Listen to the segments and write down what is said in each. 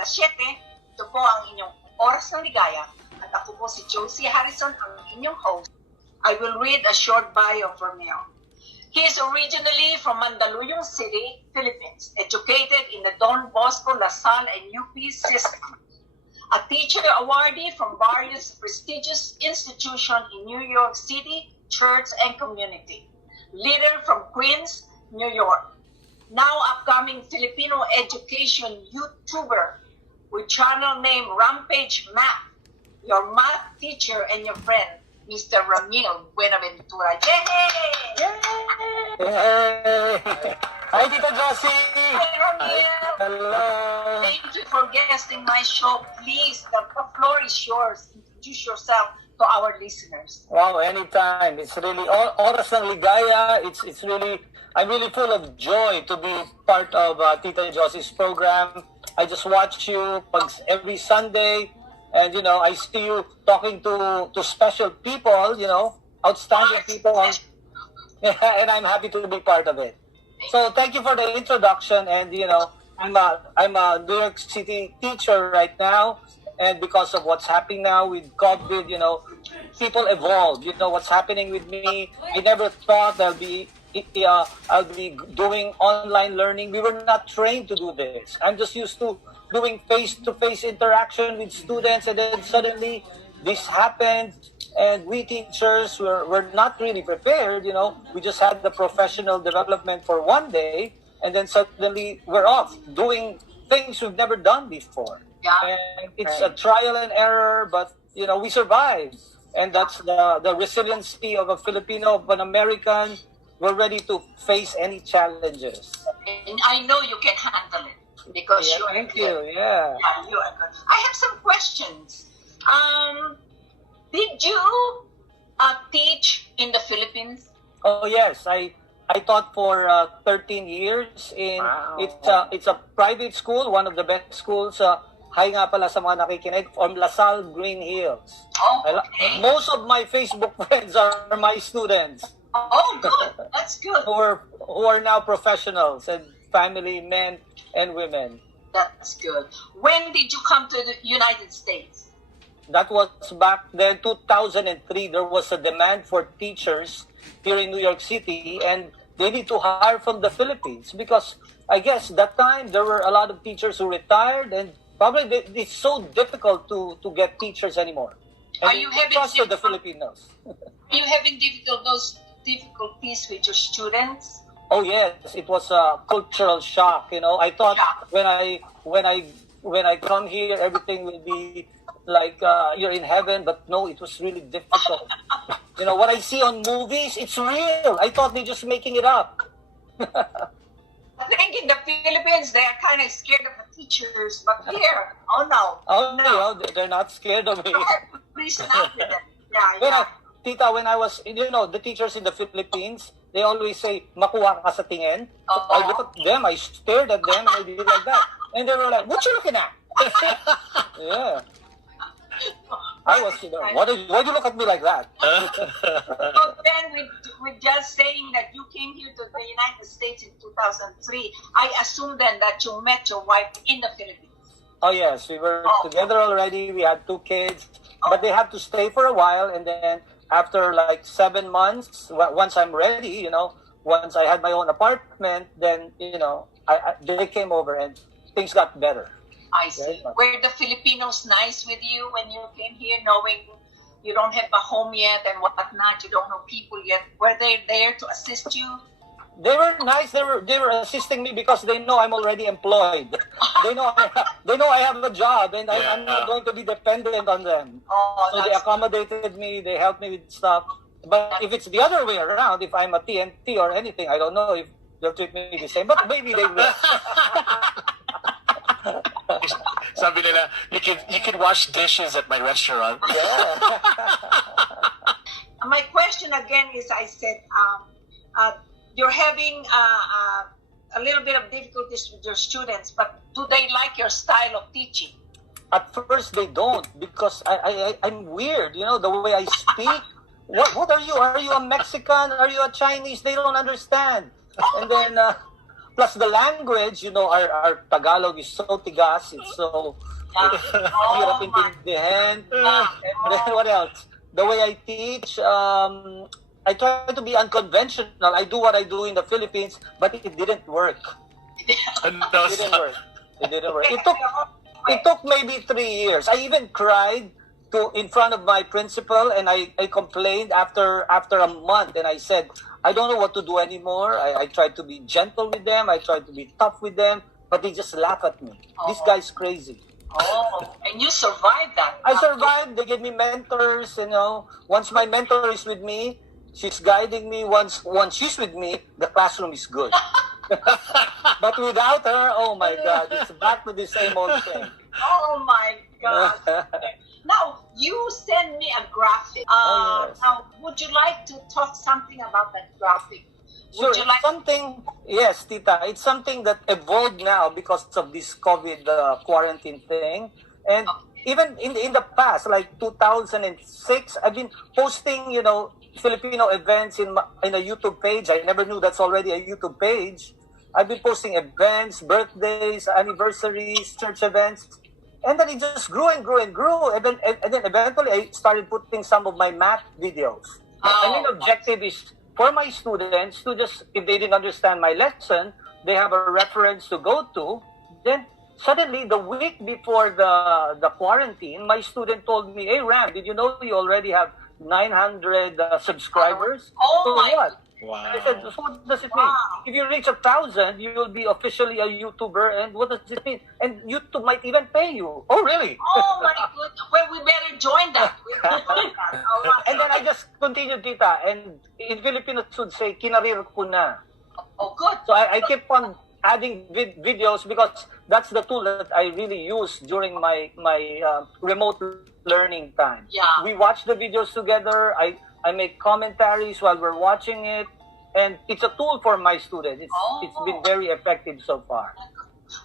alas 7, ito po ang inyong Oras ng Ligaya at ako po si Josie Harrison, ang inyong host. I will read a short bio for Mel. He is originally from Mandaluyong City, Philippines, educated in the Don Bosco, La Salle, and UP system. A teacher awardee from various prestigious institutions in New York City, church, and community. Leader from Queens, New York. Now upcoming Filipino education YouTuber with channel name Rampage Math. Your math teacher and your friend, Mr. Ramil Buenaventura. Yay! Yay! Hi, Tita Josie! Hi, Ramil! Hello! Thank you for guesting my show. Please, the floor is yours. Introduce yourself to our listeners. Wow, anytime. It's really, Oras ng Ligaya, it's really, I'm really full of joy to be part of Tita Josie's program. I just watch you every Sunday. And, you know, I see you talking to special people, you know, outstanding people. And I'm happy to be part of it. So thank you for the introduction. And, you know, I'm a New York City teacher right now. And because of what's happening now with COVID, you know, people evolve. You know, what's happening with me, I never thought I'll be doing online learning. We were not trained to do this. I'm just used to doing face-to-face interaction with students, and then suddenly this happened, and we teachers were not really prepared. You know, we just had the professional development for one day, and then suddenly we're off doing things we've never done before. Yeah. And it's a trial and error, but you know, we survived, and that's the resiliency of a Filipino, of an American. We're ready to face any challenges. And I know you can handle it because you are thank good. you. Yeah. Yeah, you are good. I have some questions. Did you teach in the Philippines? Oh yes, I taught for 13 years in it's a private school, one of the best schools. Hi nga pala sa mga nakikinig from La Salle, Green Hills. Oh, okay. Most of my Facebook friends are my students. Oh, good. That's good. Who are now professionals and family men and women. That's good. When did you come to the United States? That was back then, 2003. There was a demand for teachers here in New York City, and they need to hire from the Philippines because I guess that time there were a lot of teachers who retired, and probably it's so difficult to get teachers anymore. And Are you having trusted the Filipinos? Are you having difficulties with your students? Oh yes, it was a cultural shock. You know, I thought when I come here, everything will be like you're in heaven, but no, it was really difficult. You know, what I see on movies, it's real. I thought they're just making it up. I think in the Philippines they are kind of scared of the teachers, but here, oh no. Oh no, they're not scared of me. Reason out with them. Yeah. Tita, when I was, you know, the teachers in the Philippines, they always say, makuha ka sa tingin. Uh-oh. I look at them, I stared at them, and I did like that. And they were like, what you looking at? Yeah. I was, you know, why do you look at me like that? So then, with just saying that you came here to the United States in 2003, I assume then that you met your wife in the Philippines. Oh yes, we were together already. We had 2 kids, but they had to stay for a while, and then after like 7 months, once I'm ready, you know, once I had my own apartment, then you know, they came over and things got better. I see. Were the Filipinos nice with you when you came here, knowing you don't have a home yet and whatnot, you don't know people yet? Were they there to assist you? They were nice. They were assisting me because they know I'm already employed. They know I have a job, and I'm not going to be dependent on them. So they accommodated me. They helped me with stuff. But if it's the other way around, if I'm a TNT or anything, I don't know if they'll treat me the same. But maybe they will. Sabi nila, you can wash dishes at my restaurant. Yeah. My question again is, I said, you're having a little bit of difficulties with your students, but do they like your style of teaching? At first they don't, because I'm weird, you know, the way I speak. What are you? Are you a Mexican? Are you a Chinese? They don't understand. And then plus the language, our Tagalog is so tigas, it's so hirap intindihin. And then what else? The way I teach, I try to be unconventional. I do what I do in the Philippines, but it didn't work. No, It didn't work. It didn't work. It took maybe 3 years. I even cried in front of my principal, and I complained after a month, and I said, I don't know what to do anymore. I tried to be gentle with them. I tried to be tough with them, but they just laugh at me. This guy's crazy. Oh, and you survived that. I survived. They gave me mentors, Once my mentor is with me, she's guiding me. Once she's with me, the classroom is good. But without her, oh my God, it's back to the same old thing. Oh my God. Now, you send me a graphic. Yes. Now, would you like to talk something about that graphic? Sure, Would you like yes, Tita, it's something that evolved now because of this COVID quarantine thing. And even in the past, like 2006, I've been posting, Filipino events in a YouTube page. I never knew that's already a YouTube page. I've been posting events, birthdays, anniversaries, church events. And then it just grew and grew and grew. And then eventually I started putting some of my math videos. My main objective is for my students to just, if they didn't understand my lesson, they have a reference to go to. Then suddenly, the week before the quarantine, my student told me, "Hey, Ram, did you know you already have 900 subscribers?" Oh So my what? Wow. I said, so what does it mean? Wow. If you reach 1,000, you will be officially a YouTuber. And what does it mean? And YouTube might even pay you. Oh, really? Oh my goodness. Well, we better join that. We better join that. All right. And then I just continued, Tita. And in Filipino would say, kinarir ko na. Oh, good. So I keep on adding videos because that's the tool that I really use during my remote learning time. Yeah. We watch the videos together. I make commentaries while we're watching it, and it's a tool for my students. It's been very effective so far.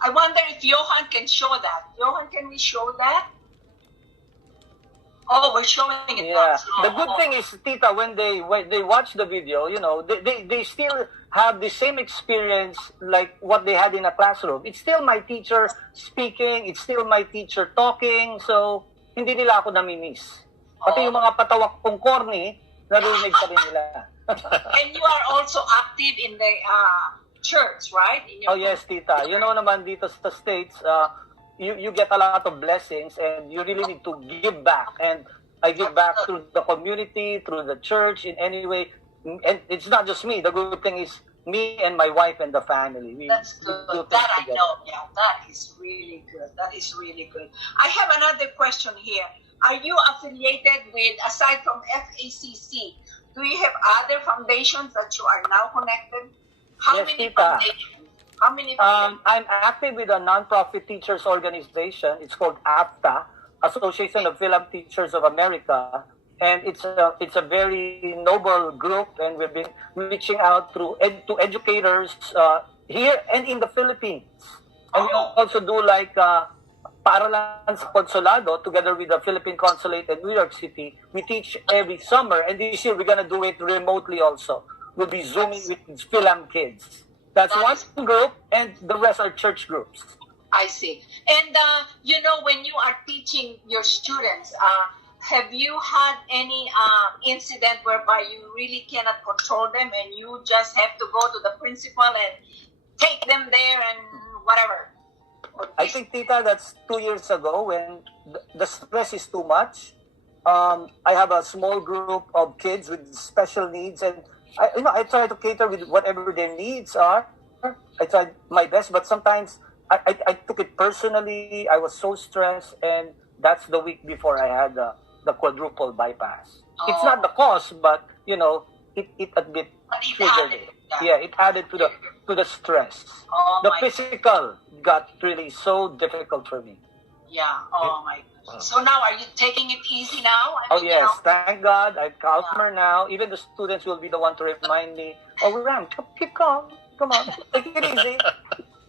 I wonder if Johan can show that. Johan, can we show that? Oh, we're showing it Yeah. now. The good thing is, Tita, when they watch the video, they still have the same experience like what they had in a classroom. It's still my teacher speaking. It's still my teacher talking. So, hindi nila ako namimiss. Pati yung mga patawak kong corny, narinig pa rin nila. And you are also active in the church, right? In your Yes, Tita. You know naman dito sa States, you get a lot of blessings and you really need to give back. And I give back through the community, through the church, in any way. And it's not just me. The good thing is me and my wife and the family. That's good. That I know. Yeah, that is really good. That is really good. I have another question here. Are you affiliated with, aside from FACC, do you have other foundations that you are now connected? How Yes, many Tita. foundations? How many? I'm active with a non-profit teachers organization. It's called AFTA, Association of Film Teachers of Amerika, and it's a very noble group, and we've been reaching out to educators here and in the Philippines. And we also do like Paaralan sa Konsulado together with the Philippine Consulate in New York City. We teach every summer, and this year we're gonna do it remotely also. We'll be Zooming with film kids. That's one group, and the rest are church groups. I see. And, when you are teaching your students, have you had any incident whereby you really cannot control them and you just have to go to the principal and take them there and whatever? I think, Tita, that's 2 years ago when the stress is too much. I have a small group of kids with special needs, and I try to cater with whatever their needs are. I tried my best, but sometimes I took it personally. I was so stressed, and that's the week before I had the quadruple bypass. It's not the cause, but it a bit triggered it. Yeah, it added to the stress. The physical got really so difficult for me. Yeah. Oh my. So now, are you taking it easy now? Yes, thank God. I'm calmer now. Even the students will be the one to remind me, Ram, keep calm. Come on, take it easy.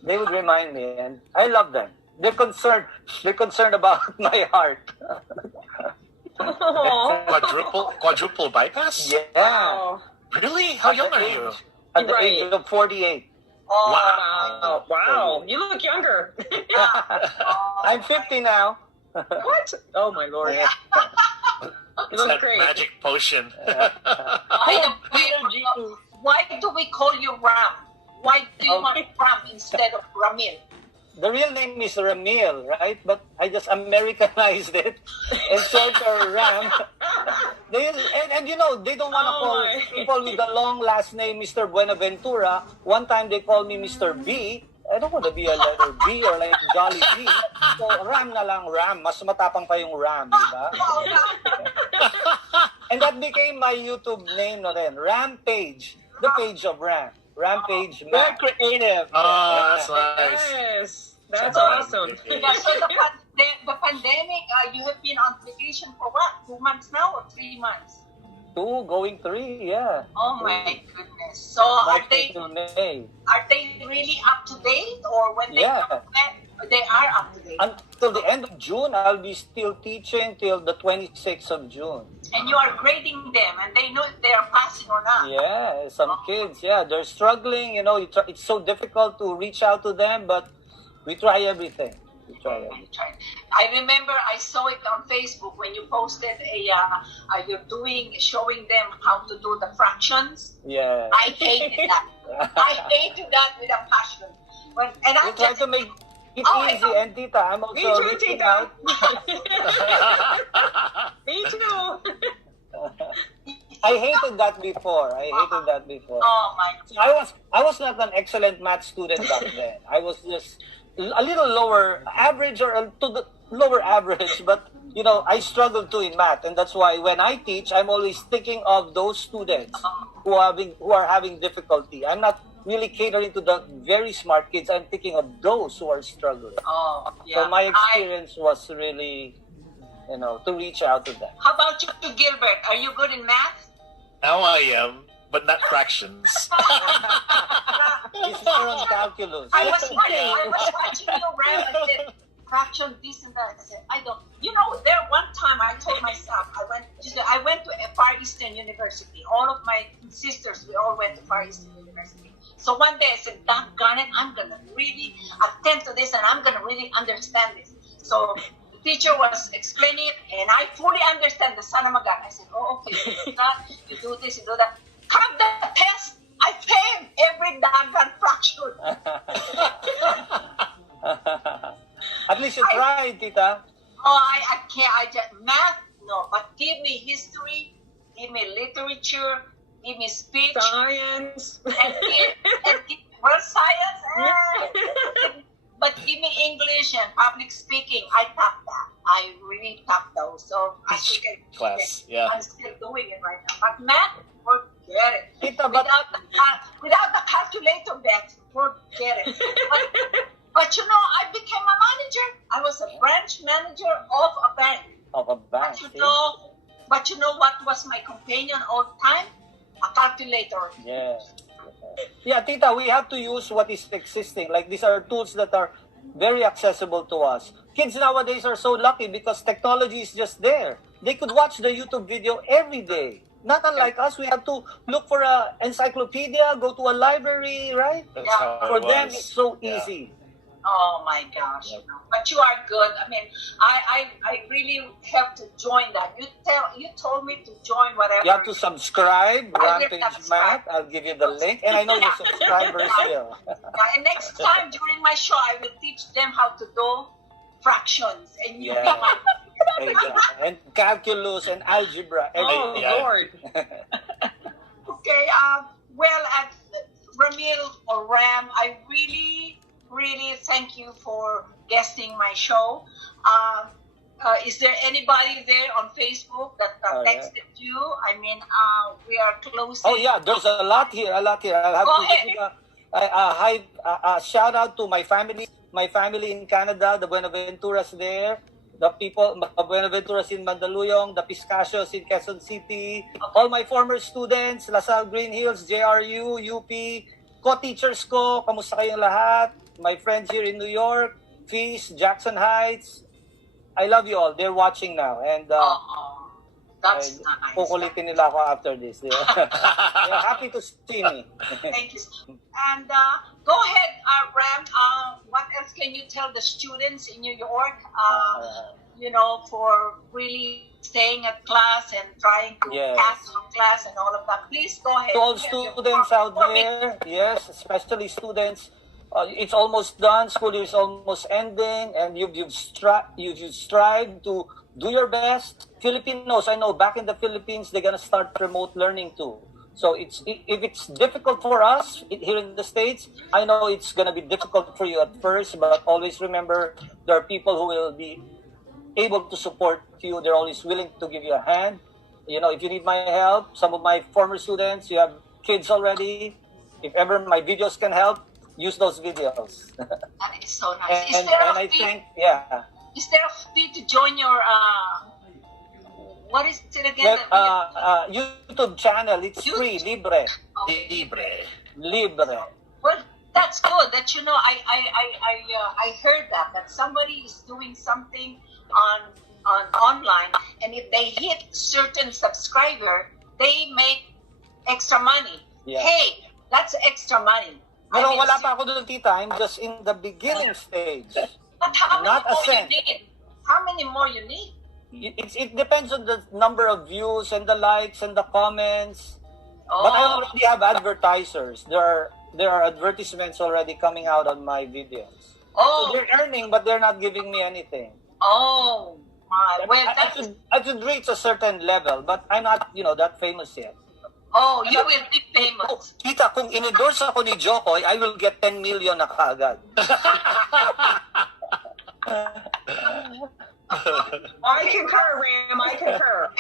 They would remind me, and I love them. They're concerned. They're concerned about my heart. Quadruple bypass? Yeah. Wow. Really? How young are you? At the age of 48. Oh, Wow. Wow. You look younger. I'm 50 now. What? Oh my lord. yeah. You It's look that great. magic potion. Why do we call you Ram? Why do you want Ram instead of Ramil? The real name is Ramil, right? But I just Americanized it and short for Ram. And you know, they don't want to Oh call my. people with a long last name Mr. Buenaventura. One time they called me Mr. B. I don't want to be a letter B or like Jolly B. So Ram na lang, Ram. Mas matapang pa yung Ram, di ba? And that became my YouTube name na rin. Rampage. The page of Ram. Rampage Very Mac. creative. Oh, that's nice. Yes. That's awesome. Yeah, so the pandemic, you have been on vacation for what? 2 months now or 3 months? 2 going 3, yeah. Oh my goodness. So are March, they April, May. really up to date, or when they Yeah. come back, they are up to date? Until the end of June, I'll be still teaching till the 26th of June. And you are grading them, and they know if they are passing or not. Yeah, some kids, yeah, they're struggling. You know, it's so difficult to reach out to them, but we try everything. We try everything. I remember I saw it on Facebook when you posted you're showing them how to do the fractions. Yeah. I hated that. I hated that with a passion. And I We try just to make it Oh, easy. And Tita, I'm Me also too, reaching Tita. out. Me too. I hated that before. oh my So I was not an excellent math student back then. I was just a little lower average or to the lower average, but you know, I struggled too in math, and that's why when I teach, I'm always thinking of those students who are having difficulty. I'm not really catering to the very smart kids. I'm thinking of those who are struggling. Oh, yeah. So my experience was really, you know, to reach out to them. How about you, Gilbert? Are you good in math? Now I am, but not fractions. It's more on calculus. I was watching you, Ram, and said, fraction, this and that. I said, I don't. You know, there one time I told myself, I went to a Far Eastern University. All of my sisters, we all went to Far Eastern University. So one day I said, doggone it, I'm going to really attend to this and I'm going to really understand this. So the teacher was explaining it and I fully understand the son of a gun. I said, oh, okay, you do this, you do that. Come the test, I failed every doggone fraction. At least you tried, Tita. Oh, I can't. I just math, no. But give me history, give me literature, give me speech, Science. and give well science. But give me English and public speaking. I top that. I really top those. So I think Class, yeah. I'm still doing it right now. But math, forget it. Tita, but Without the calculator, Beth, forget it. But you know, I became a manager. I was a branch manager of a bank. of a bank. But you know what was my companion all the time? A calculator. Yeah. Yeah, Tita, we have to use what is existing. Like these are tools that are very accessible to us. Kids nowadays are so lucky because technology is just there. They could watch the YouTube video every day. Not unlike us, we have to look for an encyclopedia, go to a library, right? That's Yeah. how For it them, was. it's so Yeah. easy. Oh my gosh. Yep. But you are good. I mean, I really have to join that. You told me to join whatever. You have to subscribe, I will Rampage subscribe. Math. I'll give you the link. And I know you're subscribers still. Yeah, and next time during my show, I will teach them how to do fractions. And you Yeah. And calculus and algebra. Oh, Everything. Yeah. Lord. Okay, well, at Ramil or Ram, I really thank you for guesting my show. Is there anybody there on Facebook that Oh, yeah. texted you? I mean, we are closing. Oh yeah, there's a lot here. I'll have Go to ahead. give a shout out to my family in Canada, the Buenaventuras there, the people, Buenaventuras in Mandaluyong, the Piscasios in Quezon City, all my former students, LaSalle Green Hills, JRU, UP, co-teachers ko, kamusta kayong lahat? My friends here in New York, Feast, Jackson Heights. I love you all. They're watching now. And That's nice. Kukulitin nila ako after this. Yeah. They're happy to see me. Thank you. And go ahead, Ram. What else can you tell the students in New York? For really staying at class and trying to Yes. pass your class and all of that. Please go ahead. To all students out there, yes, especially students, it's almost done. School is almost ending, and you've strived to do your best. Filipinos, I know, back in the Philippines, they're gonna start remote learning too. So if it's difficult for us here in the States, I know it's gonna be difficult for you at first, but always remember there are people who will be able to support you. They're always willing to give you a hand. If you need my help, some of my former students, you have kids already. If ever my videos can help, use those videos. That is so nice. and I think, Is there a fee to join your what is it again? YouTube channel, it's free, libre. Libre. Well, that's good. That I heard that somebody is doing something on online, and if they hit certain subscriber, they make extra money. Yeah. Hey, that's extra money. Pero wala pa ako doon, tita. I'm just in the beginning stage. But how many Not a more you cent. need? How many more you need? It depends on the number of views and the likes and the comments. Oh. But I already have advertisers. There are advertisements already coming out on my videos. Oh. So they're earning, but they're not giving me anything. Oh. My. Well, I should reach a certain level, but I'm not, that famous yet. Oh, you will be famous. Kita, kung in-endorse ako ni JoKoy, I will get 10 million na kaagad. I concur, Ram. I concur.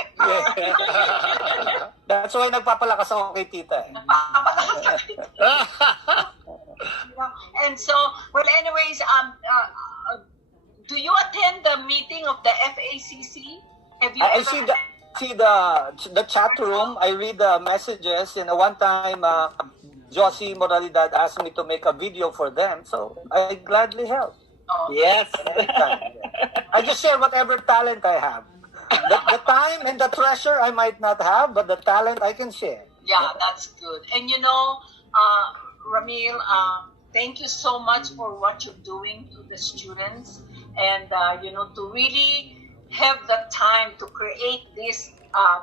That's why nagpapalakas ako kay tita. And so, well, anyways, do you attend the meeting of the FACC? Have you I ever see the chat room. I read the messages, and one time Josie Moralidad asked me to make a video for them, so I gladly help. Oh. Yes. I just share whatever talent I have. The time and the treasure I might not have, but the talent I can share. Yeah, that's good. And Ramil, thank you so much for what you're doing to the students, and to really have the time to create this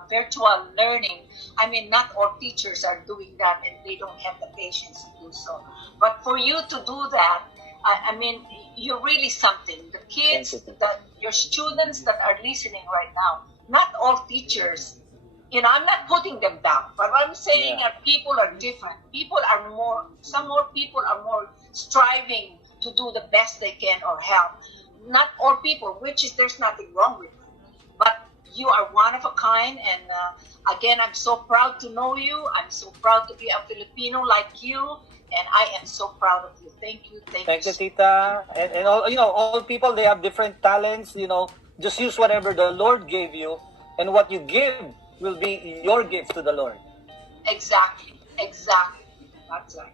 virtual learning. I mean, not all teachers are doing that, and they don't have the patience to do so. But for you to do that, I mean, you're really something. The kids, your students that are listening right now, not all teachers, I'm not putting them down, but what I'm saying are people are different. Some more people are more striving to do the best they can or help. Not all people, there's nothing wrong with them. But you are one of a kind, and again, I'm so proud to know you. I'm so proud to be a Filipino like you. And I am so proud of you. Thank you. Thank you, tita. And all people, they have different talents. Just use whatever the Lord gave you, and what you give will be your gift to the Lord. Exactly. That's right.